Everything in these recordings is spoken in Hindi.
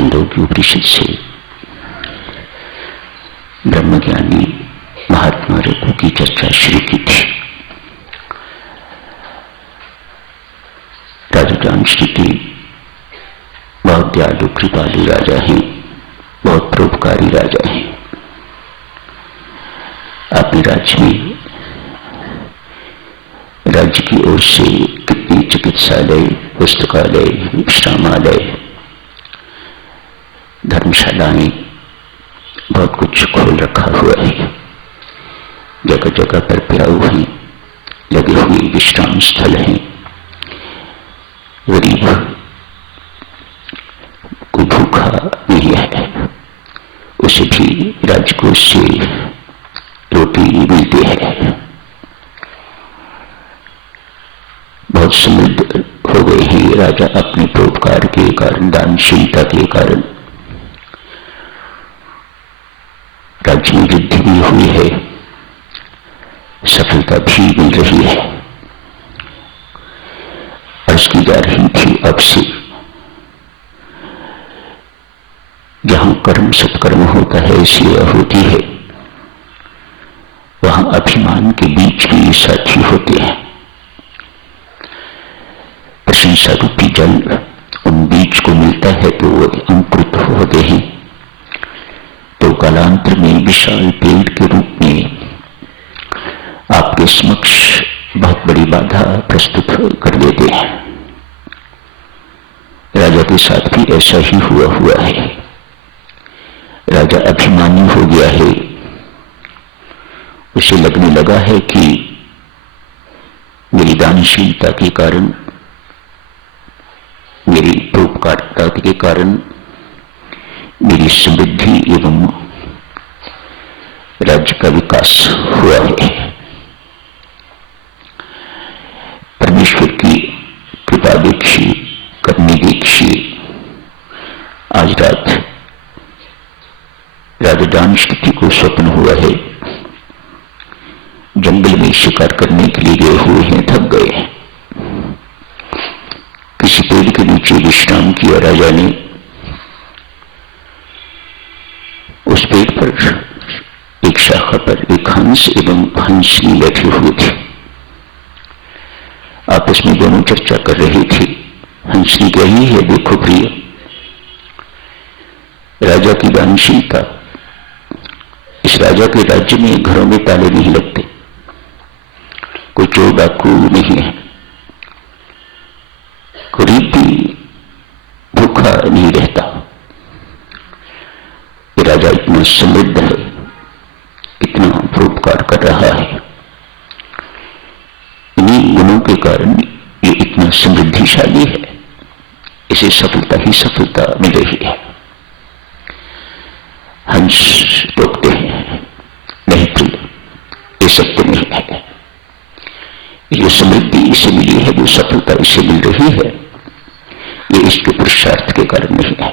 छांदोग्य उपनिषद से ब्रह्मज्ञानी महात्मा रघु की चर्चा शुरू की थी। राजा जामश्री बहुत दयालु कृपालु राजा हैं, बहुत परोपकारी राजा हैं। अपने राज्य में राज्य की ओर से कितनी चिकित्सालय, पुस्तकालय, विश्रामालय, धर्मशालाएं, बहुत कुछ खोल रखा हुआ है। जगह जगह पर प्याऊ हैं, लगे हुए विश्राम स्थल हैं। गरीब को भूखा नहीं है, उसे भी राजकोष से रोटी मिलती है। बहुत समृद्ध हो गए हैं राजा अपने परोपकार के कारण, दानशीलता के कारण। राज्य में वृद्धि भी हुई है, सफलता भी मिल रही है। अर्ज की जा रही थी अब से, जहां कर्म सत्कर्म होता है, सेवा होती है, वहां अभिमान के बीच भी साथी होते हैं। प्रशंसा रूपी जल उन बीज को मिलता है तो वो अंकुरित होते हैं, तो कालांतर में विशाल पेड़ के रूप में आपके समक्ष बहुत बड़ी बाधा प्रस्तुत कर देते हैं। राजा के साथ भी ऐसा ही हुआ है। राजा अभिमानी हो गया है। उसे लगने लगा है कि मेरी दानशीलता के कारण, मेरी परोपकारिता के कारण मेरी समृद्धि एवं राज्य का विकास हुआ है। परमेश्वर की कृपा देखिए, करनी देखिए। आज रात राजा जामश्री को स्वप्न हुआ है, जंगल में शिकार करने के लिए गए हुए हैं, थक गए हैं। किसी पेड़ के नीचे विश्राम किया राजा ने। उस पेड़ पर एक शाखा पर एक हंस एवं हंसनी बैठे हुए थे। आपस में दोनों चर्चा कर रहे थे। हंसनी कही है, देखो प्रिय, राजा की दानशीलता, इस राजा के राज्य में घरों में ताले नहीं लगते, कोई चोर डाकू नहीं है, गरीब भी भूखा नहीं रहता। ये राजा इतना समृद्ध है, इतना परोपकार कर रहा है, इन्हीं गुणों के कारण ये इतना समृद्धिशाली है, इसे सफलता ही सफलता मिल रही है। हंस टोकते हैं, नहीं प्रिय, ये सत्य नहीं है। ये समृद्धि इसे मिली है, वो सफलता इसे मिल रही है, ये इसके पुरुषार्थ के कारण नहीं है।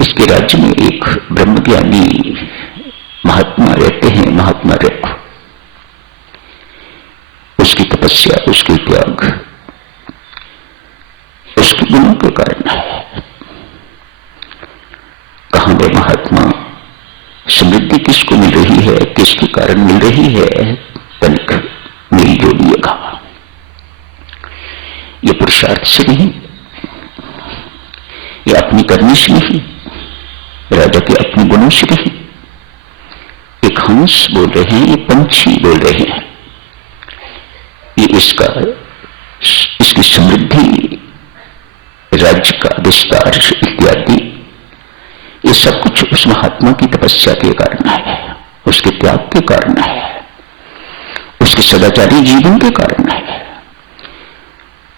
इसके राज्य में एक ब्रह्मज्ञानी महात्मा रहते हैं, महात्मा रघु। उसकी तपस्या, उसके त्याग, उसके गुणों के कारण है। कहां वो महात्मा, समृद्धि किसको मिल रही है, किसके कारण मिल रही है, तनिक मेरी जोड़िएगा। ये पुरुषार्थ से नहीं, ये अपनी करनी से नहीं, राजा के अपने गुणों से नहीं। एक हंस बोल रहे हैं, ये पंछी बोल रहे हैं, ये इसकी समृद्धि, राज्य का विस्तार इत्यादि, ये सब कुछ उस महात्मा की तपस्या के कारण है, उसके त्याग के कारण है, उसके सदाचारी जीवन के कारण है,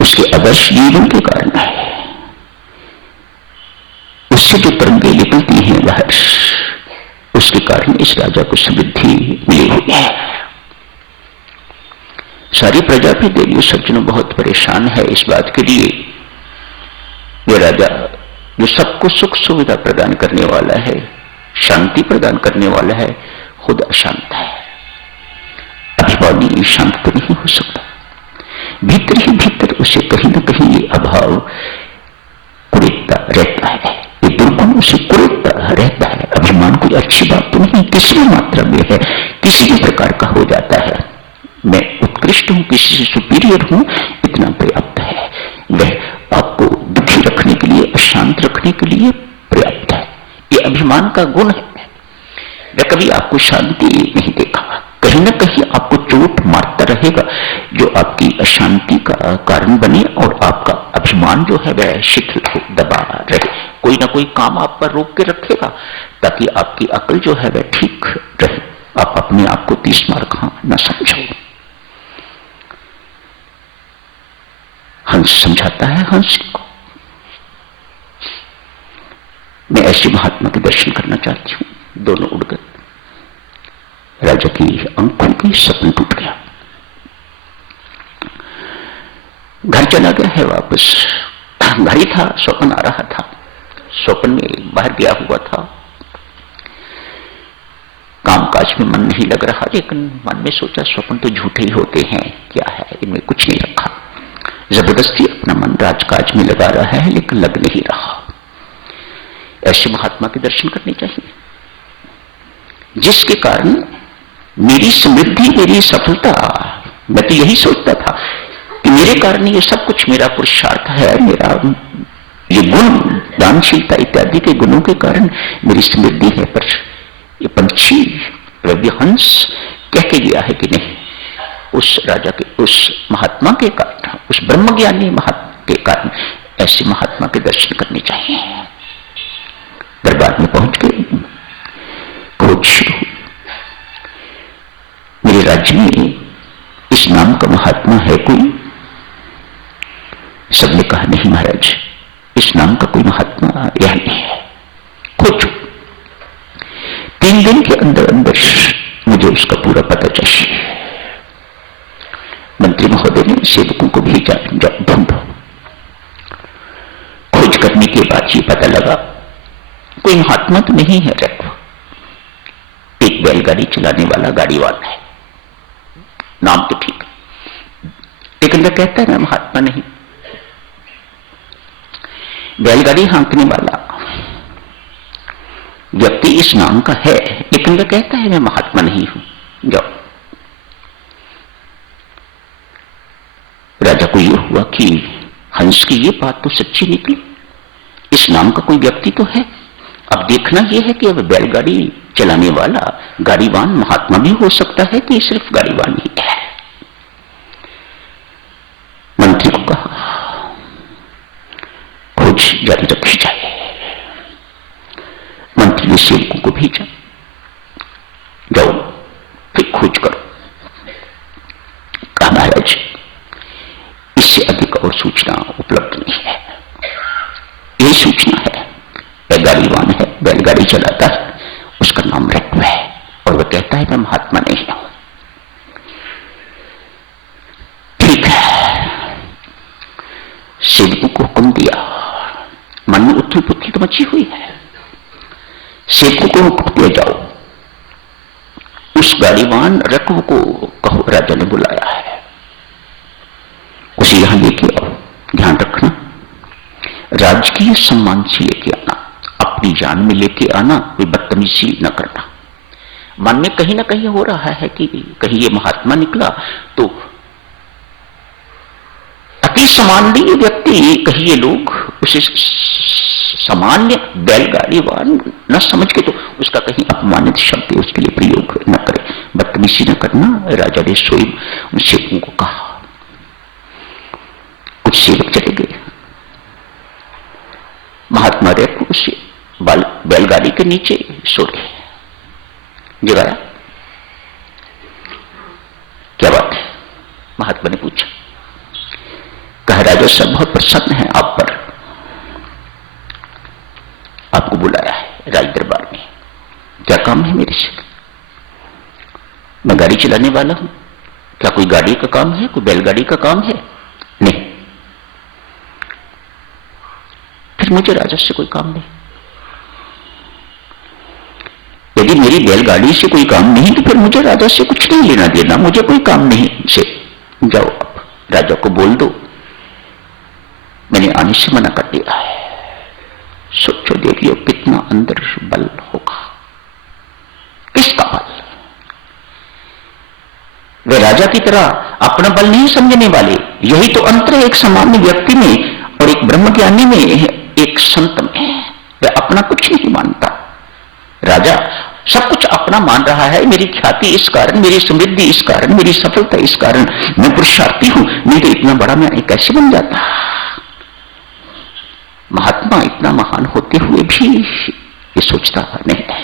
उसके आदर्श जीवन के कारण है। उससे जो तरंगें निकलती हैं बाहर, उसके कारण इस राजा को समृद्धि मिली हुई है। सारी प्रजा भी देवियों सज्जनों बहुत परेशान है इस बात के लिए, ये राजा जो सबको सुख सुविधा प्रदान करने वाला है, शांति प्रदान करने वाला है, खुद अशांत है। अभिमानी शांत तो नहीं हो सकता। भीतर ही भीतर उसे कहीं न कहीं ये अभाव, कुरीतता रहता है, ये दुर्गुण उसे कुरेदता रहता है। अभिमान कोई अच्छी बात तो नहीं, किसी भी मात्रा में है, किसी भी प्रकार का हो जाता है। मैं उत्कृष्ट हूं, किसी से सुपीरियर हूं, इतना पर्याप्त है। वह आपको दुखी रखने के लिए, अशांत रखने के लिए पर्याप्त है। ये अभिमान का गुण है। वह कभी आपको शांति नहीं देगा, कहीं ना कहीं आपको चोट मारता रहेगा, जो आपकी अशांति का कारण बने और आपका अभिमान जो है वह शिथिल हो, दबा रहे। कोई ना कोई काम आप पर रोक के रखेगा ताकि आपकी अकल जो है वह ठीक रहे, आप अपने आप को 30 मार न समझो। हंस समझाता है हंस को। मैं ऐसे महात्मा के दर्शन करना चाहती हूं। दोनों उड़ गए। राजा की आंखों की सपन टूट गया। घर चला गया है वापस। घर ही था, स्वप्न आ रहा था। स्वप्न में बाहर गया हुआ था, कामकाज में मन नहीं लग रहा, लेकिन मन में सोचा स्वप्न तो झूठे ही होते हैं, क्या है इनमें, कुछ नहीं रखा। जबरदस्ती अपना मन राजकाज में लगा रहा है, लेकिन लग नहीं रहा। ऐसे महात्मा के दर्शन करने चाहिए, जिसके कारण मेरी समृद्धि, मेरी सफलता, मैं तो यही सोचता था कि मेरे कारण ये सब कुछ मेरा पुरुषार्थ है, मेरा ये गुण, दानशीलता इत्यादि के गुणों के कारण मेरी समृद्धि है। पर ये पंछी रवि हंस कह के गया है कि नहीं, उस राजा के, उस महात्मा के कारण, उस ब्रह्मज्ञानी महात्मा के कारण ऐसे महात्मा के दर्शन करने चाहिए। दरबार में पहुंच गए, खोज शुरू हुई। मेरे राज्य में इस नाम का महात्मा है कोई? सबने कहा नहीं महाराज, इस नाम का कोई महात्मा यह नहीं है। खोजो। 3 दिन के अंदर अंदर मुझे उसका पूरा पता चाहिए। मंत्री महोदय ने सेवकों को भेजा, ढूंढो। खोज करने के बाद ये पता लगा कोई महात्मा तो नहीं है, एक बैलगाड़ी चलाने वाला गाड़ीवाला है। नाम तो ठीक, लेकिन वह कहता है मैं महात्मा नहीं। बैलगाड़ी हाँकने वाला व्यक्ति इस नाम का है, लेकिन वह कहता है मैं महात्मा नहीं हूं। जाओ। राजा को यह हुआ कि हंस की ये बात तो सच्ची निकली, इस नाम का कोई व्यक्ति तो है। अब देखना यह है कि अब बैलगाड़ी चलाने वाला गाड़ीवान महात्मा भी हो सकता है कि सिर्फ गाड़ीवान ही है। मंत्री को कहा खोज जारी रखी जाए। मंत्री ने सेवकों को भेजा, जाओ फिर खोज करो। कहा महाराज इससे अधिक और सूचना उपलब्ध नहीं है। यही सूचना है, वह गाड़ीवान है, बैलगाड़ी चलाता है, उसका नाम रत्व है और वह कहता है मैं महात्मा नहीं हूं। ठीक है, सेवकों को हुक्म दिया। मन में उथल पुथल तो मची हुई है। सेवकों को हुक्म दिया, जाओ उस गाड़ीवान रत्व को कहो राजा ने बुलाया है, उसे यहां लेके आओ। ध्यान रखना, राजकीय सम्मान से लेके आना, अपनी जान में लेके आना, कोई बदतमीजी न करना। मन में कहीं ना कहीं हो रहा है कि कहीं ये महात्मा निकला तो अति सामान्य व्यक्ति, कहीं ये लोग उसे सामान्य बैलगाड़ीवान न समझ के तो उसका कहीं अपमानित शब्द उसके लिए प्रयोग न करे, बदतमीजी न करना। राजा ने स्वयं उन सेवकों को कहा। कुछ सेवक चले गए। महात्मा रत्व उसे बैलगाड़ी के नीचे सो रहे। जगाया, क्या बात है? महात्मा ने पूछा। कहा राजा सब बहुत प्रसन्न है आप पर, आपको बुलाया है राज दरबार में। क्या काम है मेरे से? मैं गाड़ी चलाने वाला हूं। क्या कोई गाड़ी का काम है, कोई बैलगाड़ी का काम है? नहीं। फिर मुझे राजा से कोई काम नहीं। यदि मेरी बैलगाड़ी से कोई काम नहीं तो फिर मुझे राजा से कुछ नहीं लेना देना, मुझे कोई काम नहीं से। जाओ अब राजा को बोल दो मैंने आने से मना कर दिया है। सोचो देखियो कितना अंदर बल होगा, किसका बल। वे राजा की तरह अपना बल नहीं समझने वाले। यही तो अंतर है एक सामान्य व्यक्ति में और एक ब्रह्मज्ञानी में, एक संत में। वे अपना कुछ नहीं मानता। राजा सब कुछ अपना मान रहा है, मेरी ख्याति इस कारण, मेरी समृद्धि इस कारण, मेरी सफलता इस कारण, मैं पुरुषार्थी हूं, नहीं तो इतना बड़ा मैं कैसे बन जाता। महात्मा इतना महान होते हुए भी ये सोचता नहीं है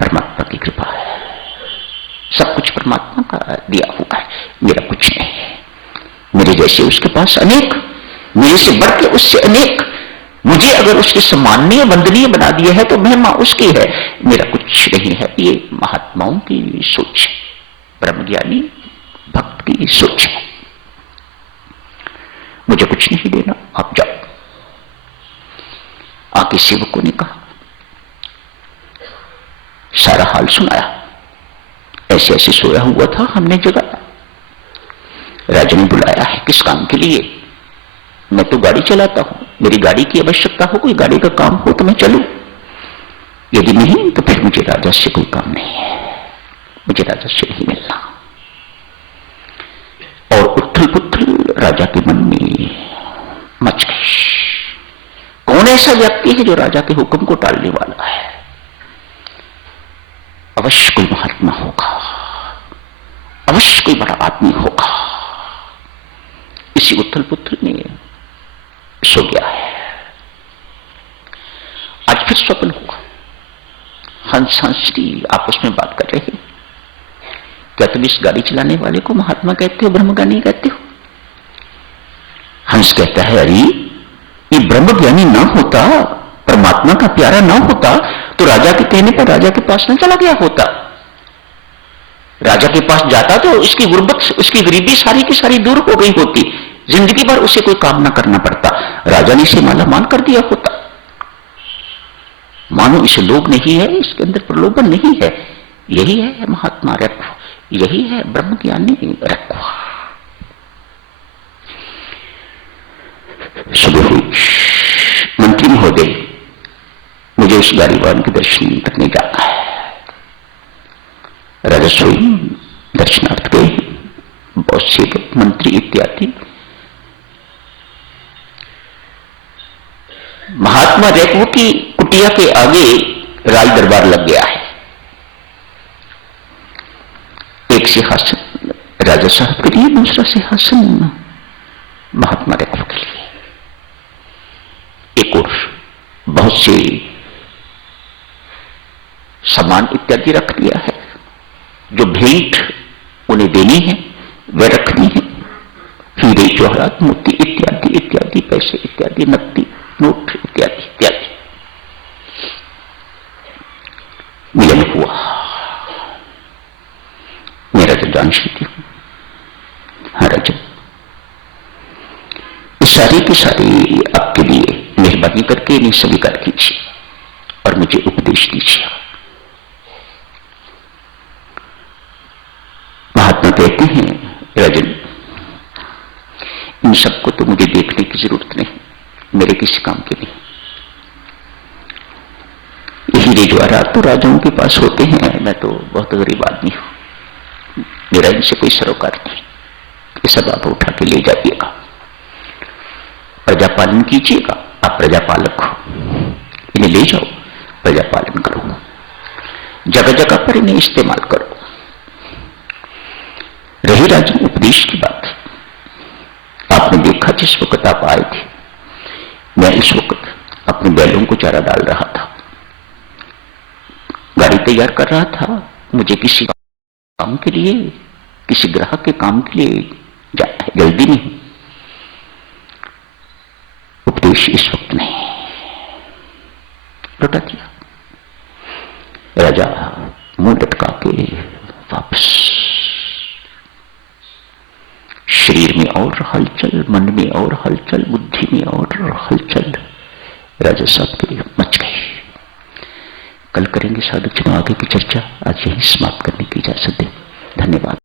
परमात्मा की कृपा है, सब कुछ परमात्मा का दिया हुआ है, मेरा कुछ नहीं है। मेरे जैसे उसके पास अनेक, मेरे से बढ़ के उससे अनेक, मुझे अगर उसके सम्माननीय वंदनीय बना दिया है तो महिमा उसकी है, मेरा कुछ नहीं है। ये महात्माओं की सोच है, ब्रह्मज्ञानी भक्त की सोच है। मुझे कुछ नहीं देना, आप जाओ। आके सेवकों ने कहा, सारा हाल सुनाया, ऐसे ऐसे सोया हुआ था, हमने जगाया। राजा ने बुलाया है, किस काम के लिए? मैं तो गाड़ी चलाता हूं, मेरी गाड़ी की आवश्यकता हो, कोई गाड़ी का काम हो तो मैं चलूं, यदि नहीं तो फिर मुझे राजा से कोई काम नहीं है, मुझे राजा से नहीं मिलना। और उथल पुथल राजा के मन में मच गई। कौन ऐसा व्यक्ति है जो राजा के हुक्म को टालने वाला है? अवश्य कोई महात्मा होगा, अवश्य कोई बड़ा आदमी होगा। इसी उथल पुथल में सो गया है। आज फिर स्वप्न हुआ, हंस हंसरी आपस में बात कर रहे हैं। क्या तुम इस गाड़ी चलाने वाले को महात्मा कहते हो, ब्रह्मज्ञानी कहते हो? हंस कहता है, अरे ये ब्रह्मज्ञानी ना होता, परमात्मा का प्यारा ना होता तो राजा के कहने पर राजा के पास न चला गया होता। राजा के पास जाता तो उसकी गुर्बत, उसकी गरीबी सारी की सारी दूर हो गई होती, जिंदगी भर उसे कोई काम ना करना पड़ता, राजा ने इसे माला माल कर दिया होता। मानो इसे लोभ नहीं है, इसके अंदर प्रलोभन नहीं है। यही है महात्मा रखो, यही है ब्रह्मज्ञानी रखो। सुबह हुई, मंत्री महोदय मुझे उस गाड़ीवान के दर्शन करने जाना है। राजा स्वयं दर्शनार्थ गए, बहुत से मंत्री इत्यादि। महात्मा रेखो की कुटिया के आगे राज दरबार लग गया है। एक सिंहासन राजा साहब के लिए, दूसरा सिंहासन महात्मा रेखो के लिए। एक और बहुत से सामान इत्यादि रख लिया है, जो भेंट उन्हें देनी है वह रखनी है, हीरे जवाहरात मोती इत्यादि इत्यादि, पैसे इत्यादि, नकदी नोट इत्यादि इत्यादि। मिलन हुआ। मेरा तो जान सीखती हूं। हाँ राजन, इस सारी की सारी आपके लिए मेहरबानी करके इन्हें स्वीकार कीजिए और मुझे उपदेश दीजिए। महात्मा कहते हैं, राजन इन सबको तो मुझे देखने की जरूरत नहीं, मेरे किसी काम के नहीं। ये हीरे जवाहरात तो राजाओं के पास होते हैं, मैं तो बहुत गरीब आदमी हूं, मेरा इनसे कोई सरोकार नहीं। ये सब आप उठा के ले जाइएगा, प्रजापालन कीजिएगा, आप प्रजापालक हो, इन्हें ले जाओ, प्रजापालन करो, जगह जगह पर इन्हें इस्तेमाल करो। रही राजन उपदेश की बात, आपने देखा जिस वक्त आप आए थे, मैं इस वक्त अपने बैलों को चारा डाल रहा था, गाड़ी तैयार कर रहा था। मुझे किसी काम के लिए, किसी ग्राहक के काम के लिए जाना है, जल्दी नहीं। उपदेश इस वक्त नहीं, लौटा दिया। राजा मुंह लटका के वापस। शरीर में और हलचल, मन में और हलचल, बुद्धि में और हलचल राजा साहब के लिए मच गई। कल करेंगे साधु चुनाव आगे की चर्चा, आज यही समाप्त करने की इजाजत दें। धन्यवाद।